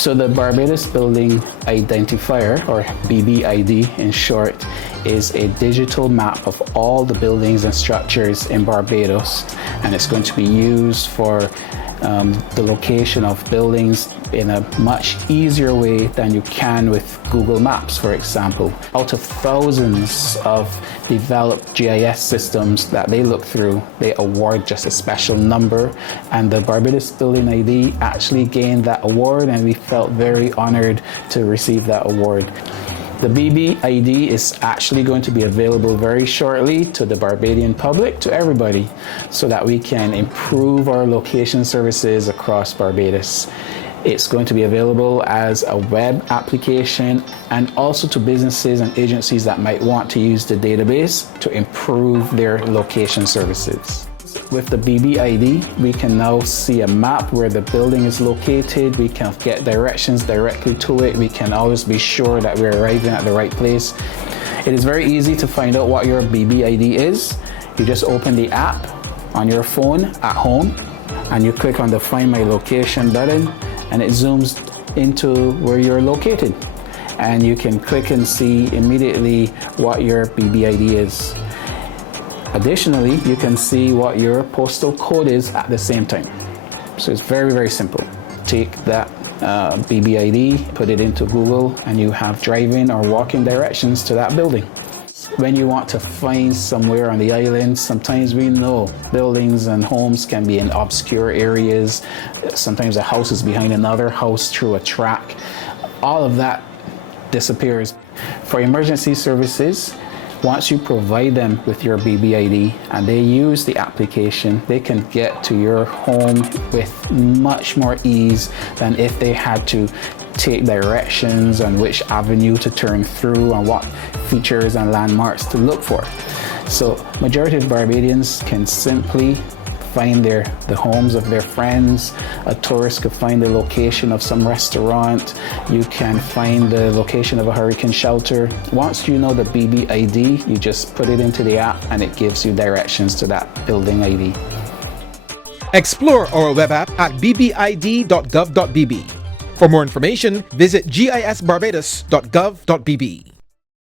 So the Barbados Building Identifier, or BBID in short, is a digital map of all the buildings and structures in Barbados, and it's going to be used for the location of buildings in a much easier way than you can with Google Maps, for example. Out of thousands of developed GIS systems that they look through, they award just a special number, and the Barbados Building ID actually gained that award, and we felt very honored to receive that award. The BBID is actually going to be available very shortly to the Barbadian public, to everybody, so that we can improve our location services across Barbados. It's going to be available as a web application, and also to businesses and agencies that might want to use the database to improve their location services. With the BBID, we can now see a map where the building is located. We can get directions directly to it. We can always be sure that we're arriving at the right place. It is very easy to find out what your BBID is. You just open the app on your phone at home, and you click on the Find My Location button, and it zooms into where you're located. And you can click and see immediately what your BBID is. Additionally, you can see what your postal code is at the same time. So it's very, very simple. Take that BBID, put it into Google, and you have driving or walking directions to that building. When you want to find somewhere on the island, sometimes we know buildings and homes can be in obscure areas. Sometimes a house is behind another house through a track. All of that disappears. For emergency services, once you provide them with your BBID and they use the application, they can get to your home with much more ease than if they had to take directions on which avenue to turn through and what features and landmarks to look for. So majority of Barbadians can simply find the homes of their friends. A tourist could find the location of some restaurant. You can find the location of a hurricane shelter. Once you know the BBID, you just put it into the app and it gives you directions to that building ID. Explore our web app at bbid.gov.bb. For more information, visit gisbarbados.gov.bb.